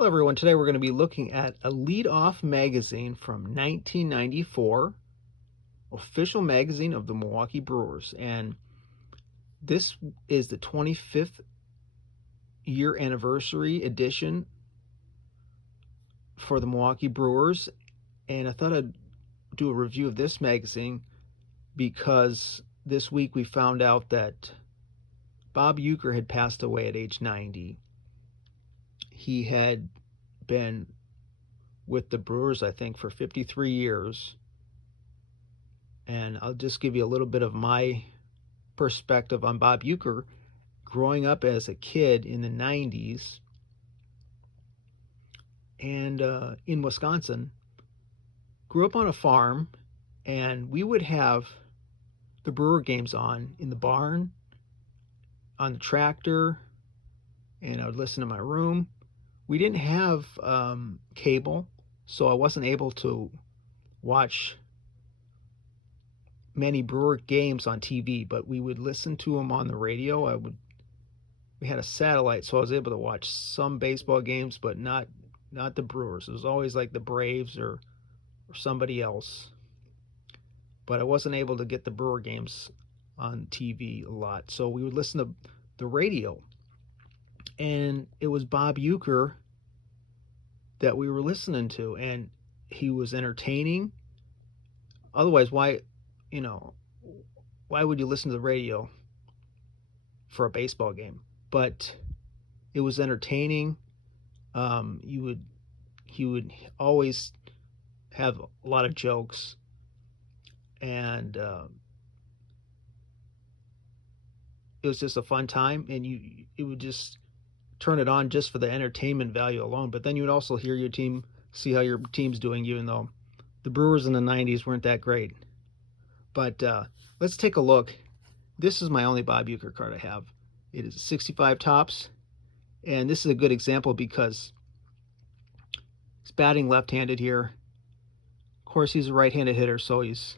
Hello everyone, today we're going to be looking at a Leadoff Magazine from 1994, official magazine of the Milwaukee Brewers, and this is the 25th year anniversary edition for the Milwaukee Brewers, and I thought I'd do a review of this magazine because this week we found out that Bob Uecker had passed away at age 90. He had been with the Brewers, I think, for 53 years. And I'll just give you a little bit of my perspective on Bob Uecker. Growing up as a kid in the 90s and in Wisconsin, grew up on a farm, and we would have the Brewer games on in the barn, on the tractor, and I would listen in my room. We didn't have cable, so I wasn't able to watch many Brewer games on TV, but we would listen to them on the radio. We had a satellite, so I was able to watch some baseball games, but not the Brewers. It was always like the Braves or somebody else. But I wasn't able to get the Brewer games on TV a lot, so we would listen to the radio. And it was Bob Uecker that we were listening to, and he was entertaining. Otherwise, why would you listen to the radio for a baseball game? But it was entertaining. He would always have a lot of jokes, and it was just a fun time, and it would just turn it on just for the entertainment value alone. But then you would also hear your team, see how your team's doing, even though the Brewers in the 90s weren't that great. But let's take a look. This is my only Bob Uecker card I have. It is 65 Topps, and this is a good example because he's batting left-handed here. Of course, he's a right-handed hitter, so he's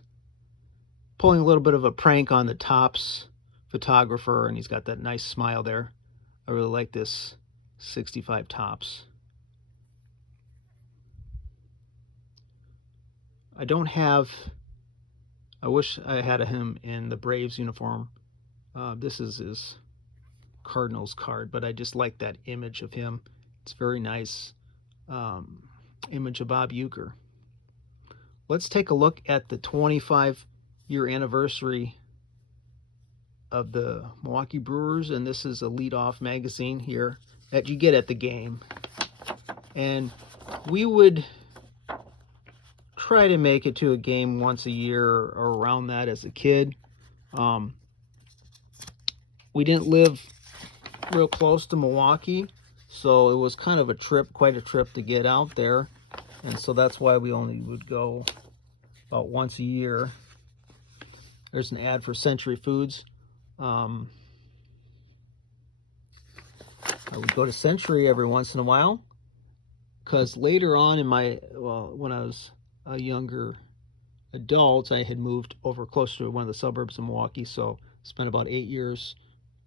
pulling a little bit of a prank on the Topps photographer, and he's got that nice smile there. I really like this 65 Topps. I wish I had him in the Braves uniform. This is his Cardinals card, but I just like that image of him. It's very nice image of Bob Uecker. Let's take a look at the 25-year anniversary of the Milwaukee Brewers, and this is a Leadoff Magazine here that you get at the game. And we would try to make it to a game once a year or around that as a kid. We didn't live real close to Milwaukee, so it was kind of a trip, quite a trip to get out there, and so that's why we only would go about once a year. There's an ad for Century Foods. I would go to Century every once in a while, because later on in when I was a younger adult, I had moved over closer to one of the suburbs of Milwaukee, so spent about 8 years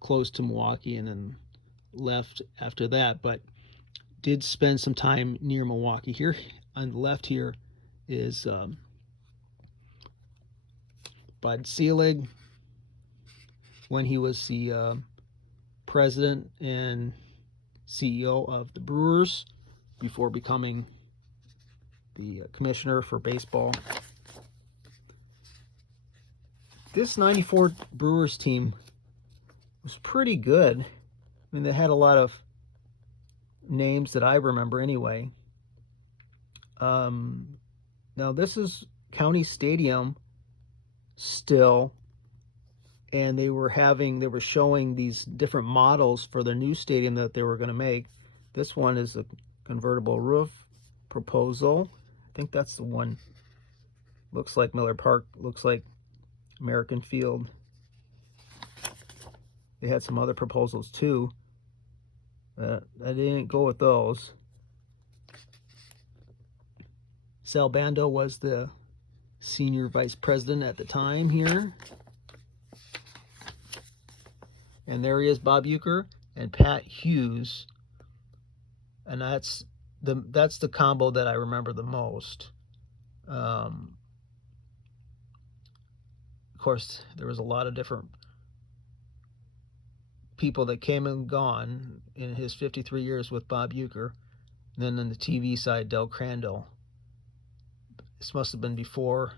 close to Milwaukee and then left after that, but did spend some time near Milwaukee. Here on the left here is Bud Selig when he was the president and CEO of the Brewers before becoming the commissioner for baseball. This 94 Brewers team was pretty good. I mean, they had a lot of names that I remember anyway. Now this is County Stadium still, and they were showing these different models for their new stadium that they were going to make. This one is a convertible roof proposal. I think that's the one. Looks like Miller Park, looks like American Field. They had some other proposals too. I didn't go with those. Sal Bando was the senior vice president at the time here. And there he is, Bob Uecker and Pat Hughes. And that's that's the combo that I remember the most. Of course, there was a lot of different people that came and gone in his 53 years with Bob Uecker. And then on the TV side, Del Crandall. This must have been before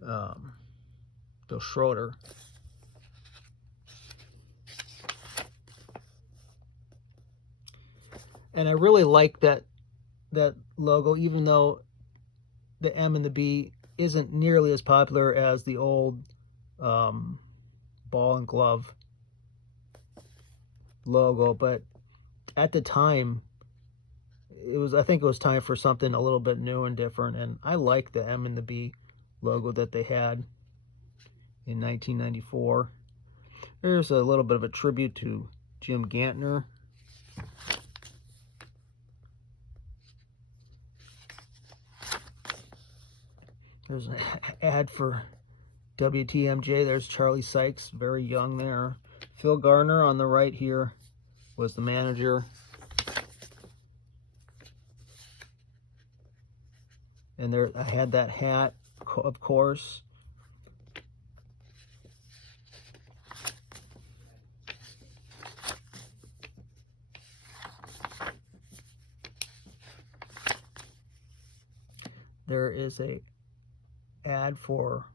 Bill Schroeder. And I really like that logo, even though the M and the B isn't nearly as popular as the old ball and glove logo. But at the time, I think it was time for something a little bit new and different. And I like the M and the B logo that they had in 1994. There's a little bit of a tribute to Jim Gantner. There's an ad for WTMJ. There's Charlie Sykes, very young there. Phil Garner on the right here was the manager. And there, I had that hat, of course. There is a ad for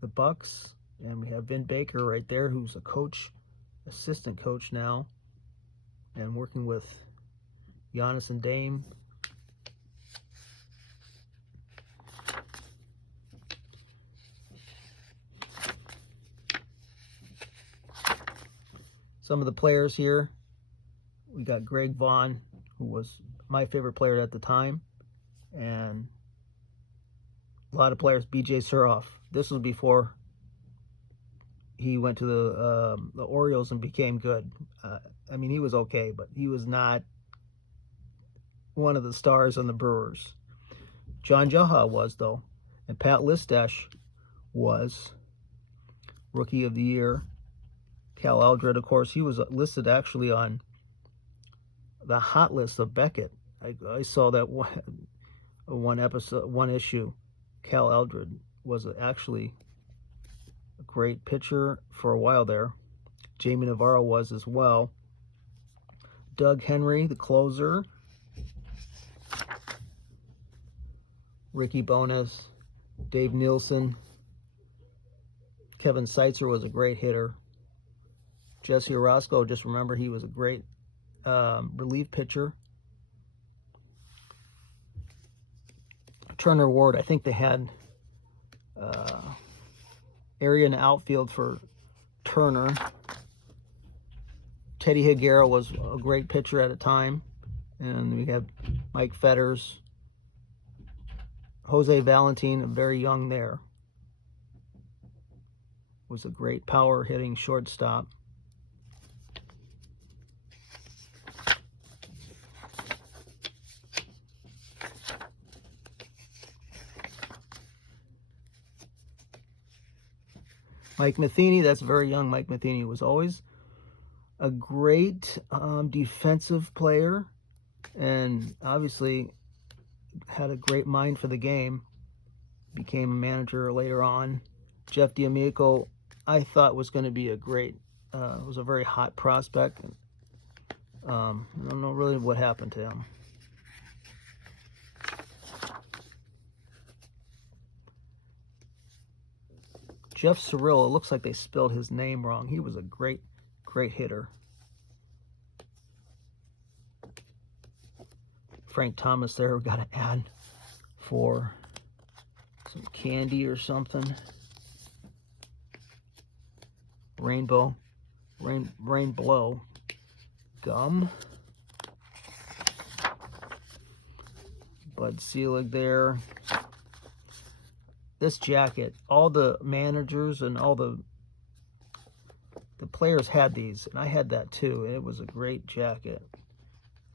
the Bucks, and we have Vin Baker right there, who's a coach, assistant coach now, and working with Giannis and Dame. Some of the players here, we got Greg Vaughn, who was my favorite player at the time, and a lot of players. B.J. Suroff. This was before he went to the Orioles and became good. I mean, he was okay, but he was not one of the stars on the Brewers. John Jaha was, though, and Pat Listash was Rookie of the Year. Cal Eldred, of course, he was listed actually on the hot list of Beckett. I saw that one issue. Cal Eldred was actually a great pitcher for a while there. Jamie Navarro was as well. Doug Henry, the closer. Ricky Bones, Dave Nielsen. Kevin Seitzer was a great hitter. Jesse Orozco, just remember, he was a great relief pitcher. Turner Ward, I think they had area in the outfield for Turner. Teddy Higuera was a great pitcher at a time. And we have Mike Fetters. Jose Valentin, very young there, was a great power hitting shortstop. Mike Matheny, that's very young. Mike Matheny was always a great defensive player, and obviously had a great mind for the game. Became a manager later on. Jeff D'Amico, I thought was going to be a great, was a very hot prospect. I don't know really what happened to him. Jeff Cirillo, it looks like they spelled his name wrong. He was a great hitter. Frank Thomas there, we got an ad for some candy or something. Rainbow gum. Bud Selig there. This jacket, all the managers and all the players had these, and I had that too, and it was a great jacket.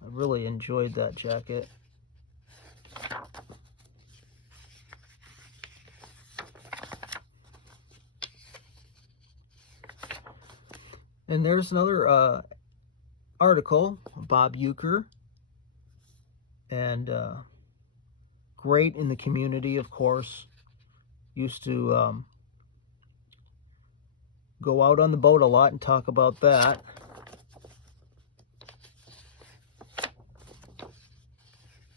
I really enjoyed that jacket. And there's another article, Bob Uecker, and great in the community, of course. Used to go out on the boat a lot and talk about that.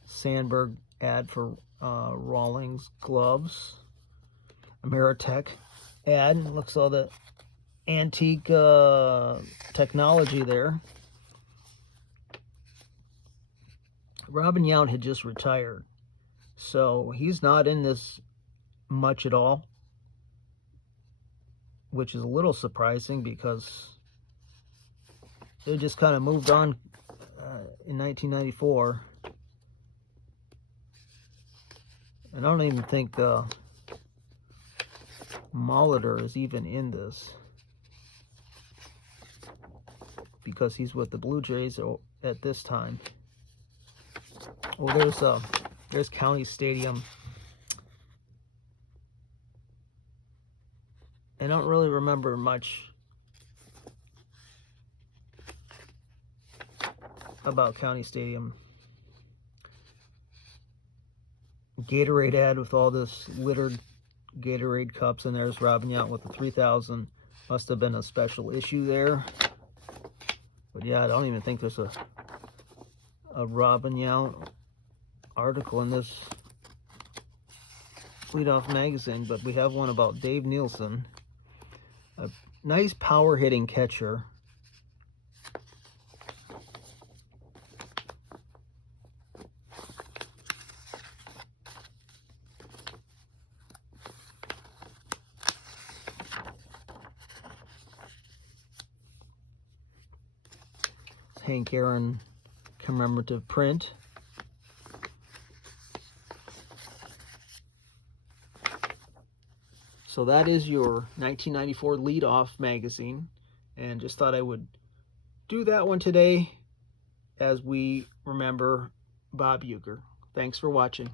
Sandberg ad for Rawlings gloves. Ameritech ad. Looks all the antique technology there. Robin Yount had just retired, so he's not in this much at all, which is a little surprising because they just kind of moved on in 1994. And I don't even think Molitor is even in this, because he's with the Blue Jays at this time. Well, there's County Stadium. I don't really remember much about County Stadium. Gatorade ad with all this littered Gatorade cups, and there's Robin Yount with the 3000. Must have been a special issue there. But yeah, I don't even think there's a Robin Yount article in this Leadoff Magazine, but we have one about Dave Nielsen. A nice power hitting catcher. Hank Aaron commemorative print. So that is your 1994 Leadoff Magazine, and just thought I would do that one today as we remember Bob Uecker. Thanks for watching.